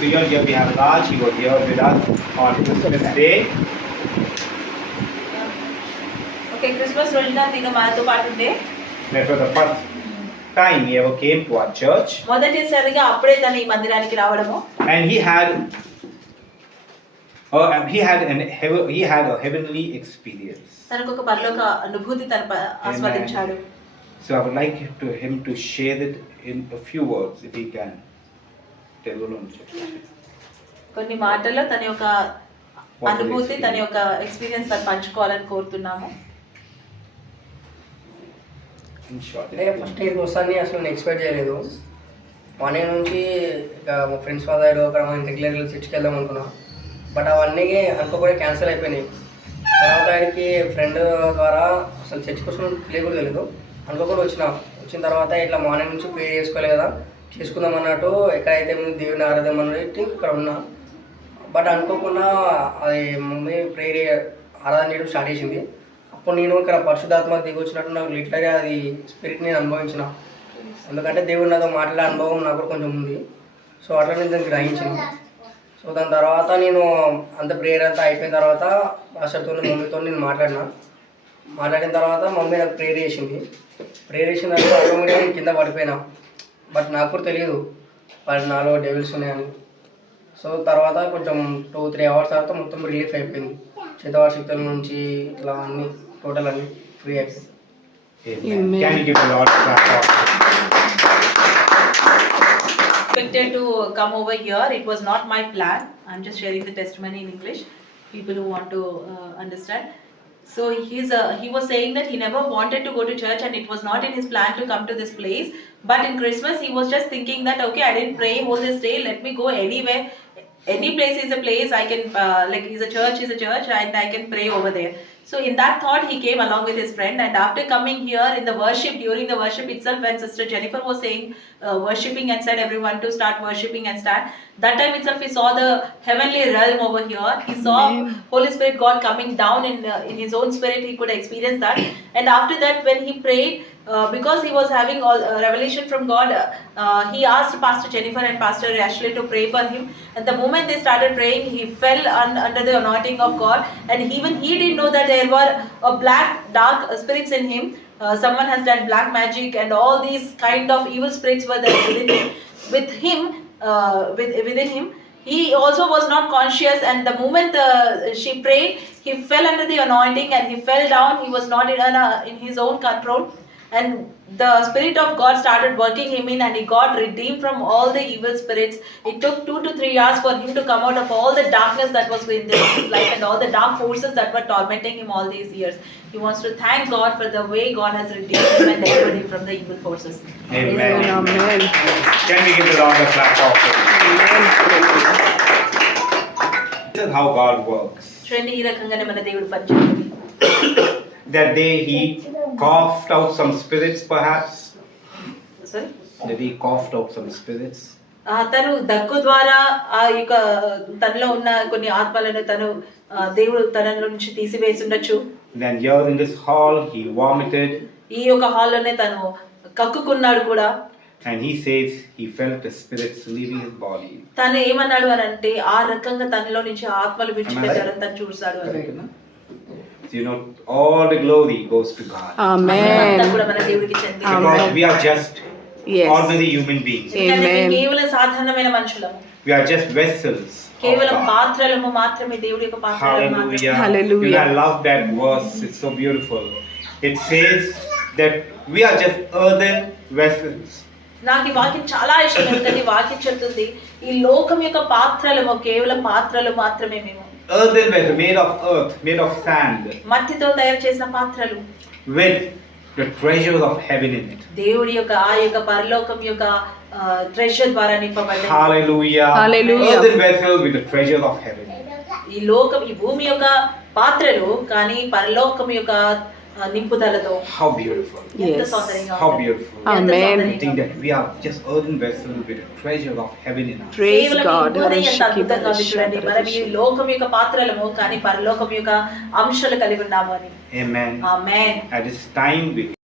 Priya. Here we have Raj. He was here with us on Christmas Day. Okay, Christmas రోజున నేను మాతో పాటు ఉండే. That was the first time he ever came to our church. మొదటిసారిగా అప్పుడే తను ఈ మందిరానికి రావడము. And he had a heavenly experience. తనకు ఒక పరలోక అనుభూతి తన ఆస్వాదించాడు. So I would like him to share it in a few words, if he can. కొన్ని మాటల్లో తన యొక్క అనుభూతి, తన యొక్క ఎక్స్పీరియన్స్ తను పంచుకోవాలని కోరుతున్నాము. అంటే ఫస్ట్ ఇయర్కి వస్తాను అసలు నేను ఎక్స్పెక్ట్ చేయలేదు. మార్నింగ్ నుంచి ఇక మా ఫ్రెండ్స్ ఫాదర్ అక్కడ మనం రెగ్యులర్గా చర్చ్కి వెళ్దాం అనుకున్నాం. బట్ అవన్నీ అనుకోకుండా క్యాన్సిల్ అయిపోయినాయి. తర్వాత ఆయనకి ఫ్రెండ్ ద్వారా అసలు చర్చ్ కోసం ప్లే కూడా తెలియదు, అనుకోకుండా వచ్చిన తర్వాత ఇట్లా మార్నింగ్ నుంచి ప్రే చేసుకోలేదు కదా, చేసుకుందాం అన్నట్టు ఎక్కడైతే దేవుని ఆరాధన అన్నట్టు ఇక్కడ ఉన్నా. బట్ అనుకోకుండా అది మమ్మీ ప్రేయర్ ఆరాధన చేయడం స్టార్ట్ చేసింది. అప్పుడు నేను ఇక్కడ పరిశుద్ధాత్మ దిగి వచ్చినట్టు నాకు లిటరల్గా అది స్పిరిట్ నేను అనుభవించిన. ఎందుకంటే దేవుడు నాతో మాట్లాడే అనుభవం నాకు కొంచెం ఉంది. సో అట్లా నేను దాన్ని గ్రహించిన. సో దాని తర్వాత నేను అంత ప్రేయర్ అంతా అయిపోయిన తర్వాత పాస్టర్తో మమ్మీతో నేను మాట్లాడిన తర్వాత మమ్మీ నాకు ప్రేయర్ చేసింది. ప్రేయర్ చేసిన తర్వాత ఆటోమేటిక్గా నేను కింద పడిపోయినా. బట్ నాకు కూడా తెలియదు వాటి నాలో డెవిల్స్ ఉన్నాయని. సో తర్వాత కొంచెం 2-3 అవర్స్ తర్వాత మొత్తం రిలీఫ్ అయిపోయింది. చేతవాడి శక్తుల నుంచి ఇట్లా అన్ని టోటల్ అన్ని ఫ్రీ అయిపోయింది. Expected to come over here. It was not my plan. I'm just sharing the testimony in English. People who want to understand. So he was saying that he never wanted to go to church and it was not in his plan to come to this place. But in Christmas he was just thinking that okay, I didn't pray whole this day. Let me go anywhere. Any place is a place. I can is a church and I can pray over there. So in that thought he came along with his friend, and after coming here in the worship, during the worship itself, when Sister Jennifer was saying worshipping and said everyone to start worshipping and stand, that time itself he saw the heavenly realm over here. He saw Holy Spirit God coming down in his own spirit. He could experience that. And after that when he prayed, because he was having all revelation from God, he asked Pastor Jennifer and Pastor Ashley to pray for him. And the moment they started praying, he fell under the anointing of God. And even he didn't know that there were black dark spirits in him. Someone has done black magic and all these kind of evil spirits were there within him. He also was not conscious, and the moment she prayed, he fell under the anointing and he fell down. He was not in his own control, and the Spirit of God started working him in, and he got redeemed from all the evil spirits. It took 2 to 3 years for him to come out of all the darkness that was in his life and all the dark forces that were tormenting him all these years. He wants to thank God for the way God has redeemed him and delivered him from the evil forces. Amen. Amen. Can we give a round of applause? This is how God works. చూడండి ఈ రకంగానే మన దేవుడు పనిచేస్తుంది. That day he coughed out some spirits, perhaps. Sorry? That he coughed out some spirits. తను దగ్గు ద్వారా ఆ యొక్క తనలో ఉన్న కొన్ని ఆత్మలను తను దేవుడు తనలో నుంచి తీసివేసి ఉండొచ్చు. Then here in this hall he vomited. ఈ యొక్క హాల్లోనే తను కక్కుకున్నాడు కూడా. And he says he felt the spirits leaving his body. తను ఏమన్నాడు అని అంటే ఆ రకంగా తనలో నుంచి ఆత్మలు విడిచిపెట్టారని తను చూస్తాడు అని. You know, all the glory goes to God. Amen. Because we are just ordinary human beings. Amen. కేవలం సాధారణమైన మనుషులము. We are just vessels. కేవలం పాత్రలము మాత్రమే, దేవుడి యొక్క పాత్రలము మాత్రమే. Hallelujah. I love that verse. It's so beautiful. It says that we are just earthen vessels. నాకు ఈ వాక్యం చాలా ఇష్టం. ఎందుకంటే వాక్యం చెప్తుంది ఈ లోకం యొక్క పాత్రలము, కేవలం పాత్రలు మాత్రమే మేము. Earthen vessel, made of earth, made of sand. మట్టితో తయారు చేసిన పాత్రలు. With the treasures of heaven in it. దేవుడి యొక్క ఆ యొక్క పరలోకం యొక్క ట్రెజర్ ద్వారా నింపబడ్డాయి. Hallelujah. Hallelujah. Earthen vessel with the treasures of heaven. ఈ లోకం, ఈ భూమి యొక్క పాత్రలు, కానీ పరలోకం యొక్క నింపుదలతో. How beautiful. ఎంత సౌందర్యంగా. How beautiful. Amen. I think that we are just earthen vessels with the treasure of heaven in us. Praise God. మనం ఈ లోకం యొక్క పాత్రలము, కానీ పరలోకం యొక్క అంశాలు కలిగి ఉన్నాము అని. Amen. Amen. At this time we